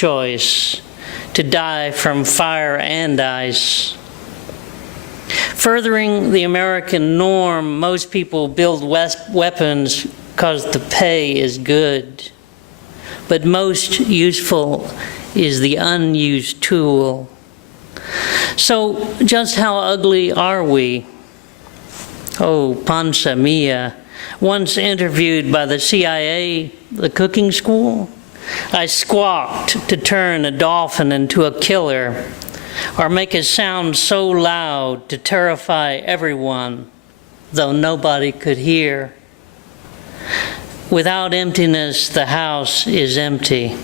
choice to die from fire and ice. Furthering the American norm, most people build weapons because the pay is good. But most useful is the unused tool. So just how ugly are we? Oh, Panza Mia, once interviewed by the CIA, the cooking school, I squawked to turn a dolphin into a killer, or make a sound so loud to terrify everyone, though nobody could hear. Without emptiness, the house is empty.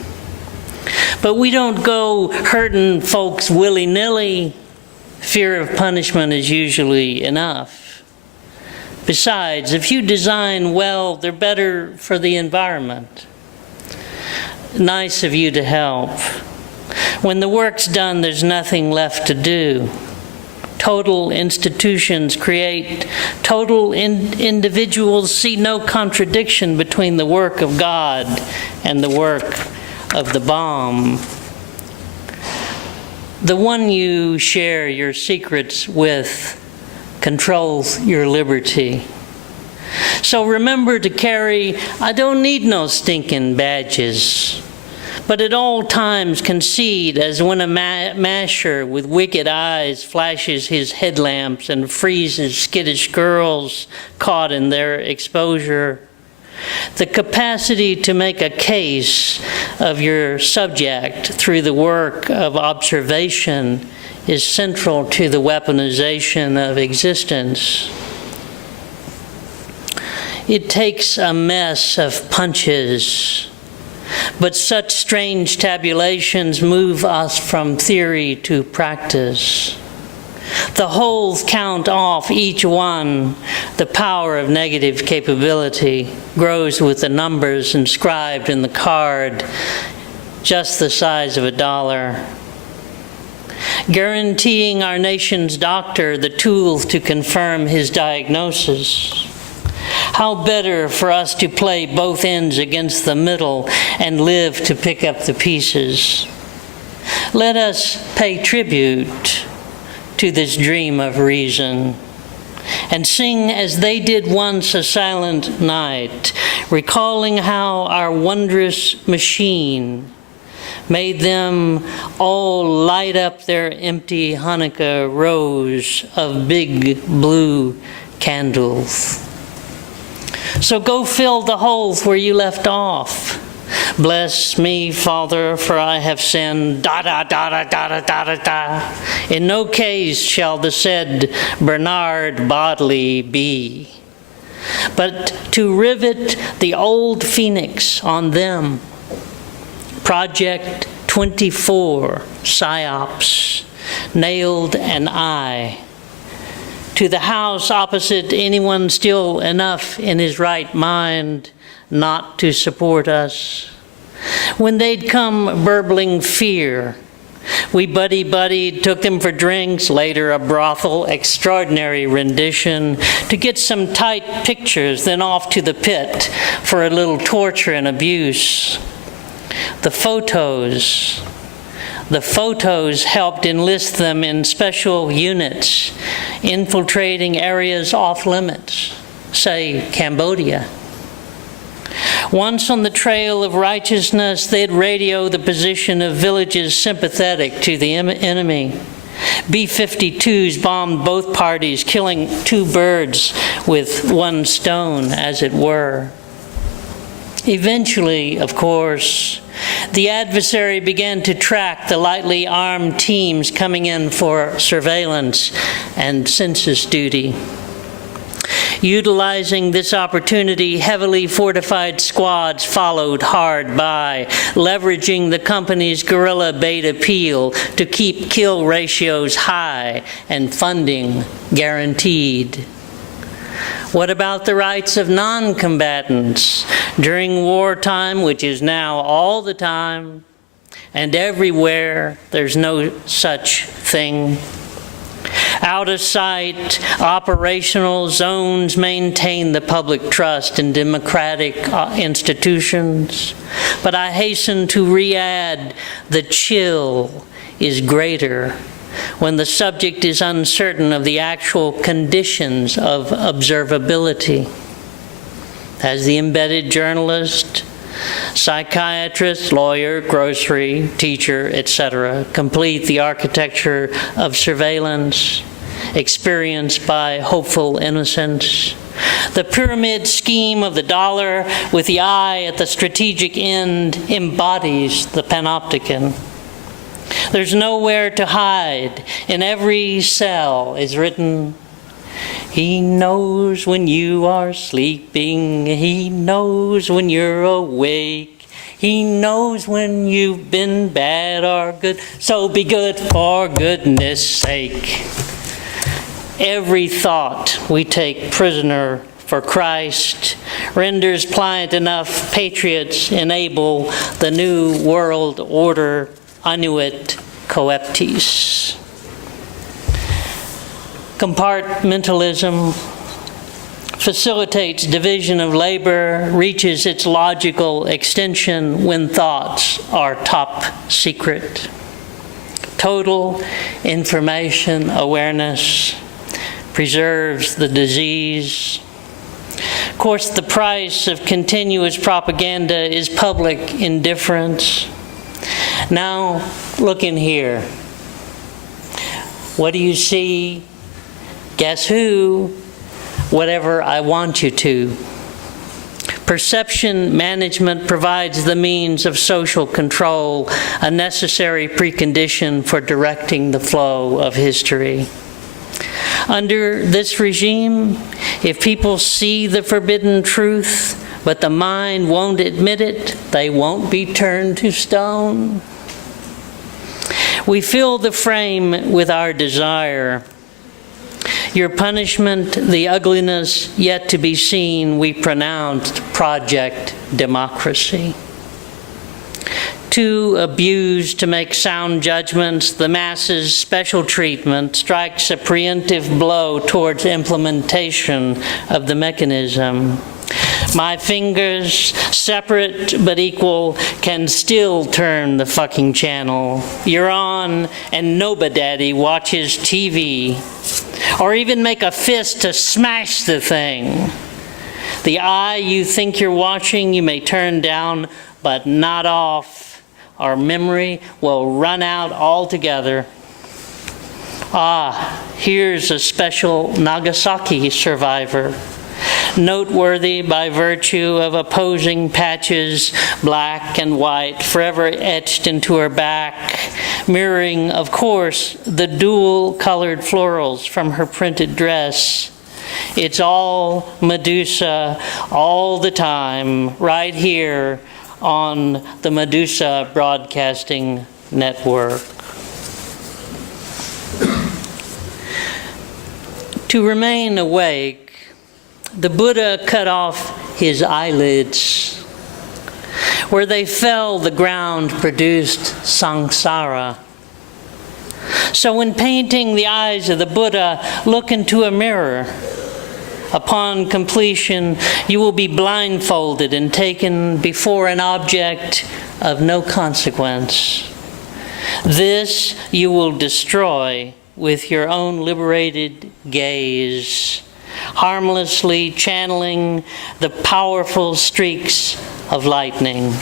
But we don't go hurting folks willy-nilly. Fear of punishment is usually enough. Besides, if you design well, they're better for the environment. Nice of you to help. When the work's done, there's nothing left to do. Total institutions create total individuals, see no contradiction between the work of God and the work of the bomb. The one you share your secrets with controls your liberty. So remember to carry, I don't need no stinking badges, but at all times concede as when a masher with wicked eyes flashes his headlamps and freezes skittish girls caught in their exposure. The capacity to make a case of your subject through the work of observation is central to the weaponization of existence. It takes a mess of punches, but such strange tabulations move us from theory to practice. The wholes count off each one. The power of negative capability grows with the numbers inscribed in the card, just the size of $1. Guaranteeing our nation's doctor the tools to confirm his diagnosis. How better for us to play both ends against the middle and live to pick up the pieces. Let us pay tribute to this dream of reason and sing as they did once a silent night, recalling how our wondrous machine made them all light up their empty Hanukkah rows of big blue candles. So go fill the holes where you left off. Bless me, Father, for I have sinned. Da da da da da da da da da. In no case shall the said Bernard Bodley be, but to rivet the old phoenix on them. Project 24, PSYOPs, nailed an eye. To the house opposite, anyone still enough in his right mind not to support us. When they'd come burbling fear, we buddy-buddied, took them for drinks, later a brothel, extraordinary rendition, to get some tight pictures, then off to the pit for a little torture and abuse. The photos helped enlist them in special units, infiltrating areas off limits, say Cambodia. Once on the trail of righteousness, they'd radio the position of villages sympathetic to the enemy. B-52s bombed both parties, killing two birds with one stone, as it were. Eventually, of course, the adversary began to track the lightly armed teams coming in for surveillance and census duty. Utilizing this opportunity, heavily fortified squads followed hard by, leveraging the company's guerrilla bait appeal to keep kill ratios high and funding guaranteed. What about the rights of non-combatants during wartime, which is now all the time and everywhere? There's no such thing. Out of sight, operational zones maintain the public trust in democratic institutions. But I hasten to re-add, the chill is greater when the subject is uncertain of the actual conditions of observability. As the embedded journalist, psychiatrist, lawyer, grocery, teacher, etc., complete the architecture of surveillance experienced by hopeful innocence. The pyramid scheme of the dollar with the eye at the strategic end embodies the panopticon. There's nowhere to hide. In every cell is written, "He knows when you are sleeping. He knows when you're awake. He knows when you've been bad or good. So be good for goodness sake." Every thought we take prisoner for Christ renders pliant enough patriots enable the new world order annuit coeptis. Compartmentalism facilitates division of labor, reaches its logical extension when thoughts are top secret. Total information awareness preserves the disease. Of course, the price of continuous propaganda is public indifference. Now, look in here. What do you see? Guess who? Whatever I want you to. Perception management provides the means of social control, a necessary precondition for directing the flow of history. Under this regime, if people see the forbidden truth, but the mind won't admit it, they won't be turned to stone. We fill the frame with our desire. Your punishment, the ugliness yet to be seen, we pronounced Project Democracy. Too abused to make sound judgments, the masses' special treatment strikes a preemptive blow towards implementation of the mechanism. My fingers, separate but equal, can still turn the fucking channel. You're on, and nobody watches TV. Or even make a fist to smash the thing. The eye you think you're watching, you may turn down, but not off. Our memory will run out altogether. Ah, here's a special Nagasaki survivor. Noteworthy by virtue of opposing patches, black and white, forever etched into her back, mirroring, of course, the dual-colored florals from her printed dress. It's all Medusa, all the time, right here on the Medusa Broadcasting Network. To remain awake, the Buddha cut off his eyelids. Where they fell, the ground produced samsara. So when painting the eyes of the Buddha, look into a mirror. Upon completion, you will be blindfolded and taken before an object of no consequence. This you will destroy with your own liberated gaze, harmlessly channeling the powerful streaks of lightning.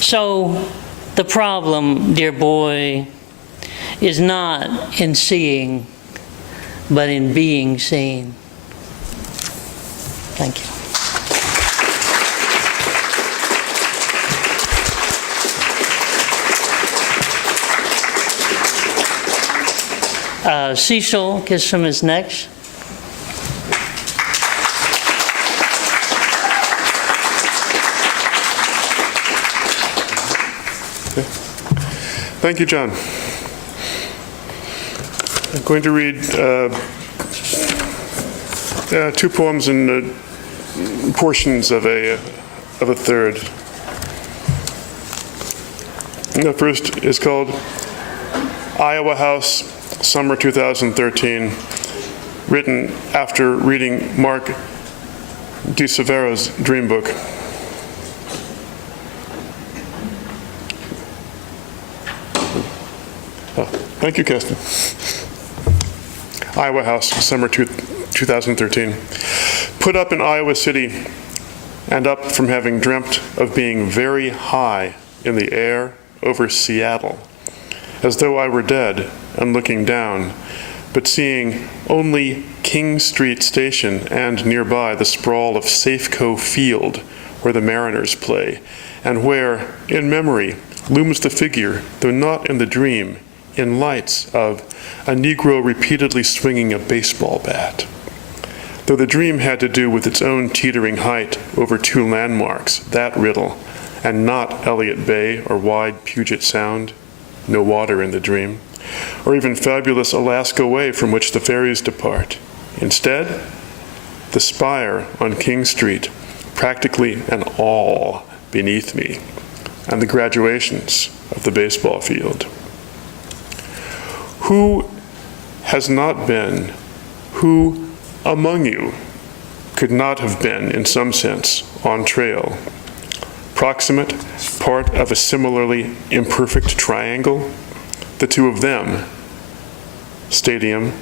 So the problem, dear boy, is not in seeing, but in being seen. Thank you. Cecil Kissam is next. Okay. Thank you, John. I'm going to read two poems and portions of a third. The first is called Iowa House, summer 2013, written after reading Mark de Severo's Dream Book. Thank you, Keston. Iowa House, summer 2013. Put up in Iowa City and up from having dreamt of being very high in the air over Seattle, as though I were dead and looking down, but seeing only King Street Station and nearby the sprawl of Safeco Field where the Mariners play, and where, in memory, looms the figure, though not in the dream, in lights of a Negro repeatedly swinging a baseball bat. Though the dream had to do with its own teetering height over two landmarks, that riddle, and not Elliott Bay or wide Puget Sound, no water in the dream, or even fabulous Alaska Way from which the ferries depart. Instead, the spire on King Street, practically an awl beneath me, and the graduations of the baseball field. Who has not been, who among you could not have been, in some sense, on trail, proximate, part of a similarly imperfect triangle, the two of them, stadium,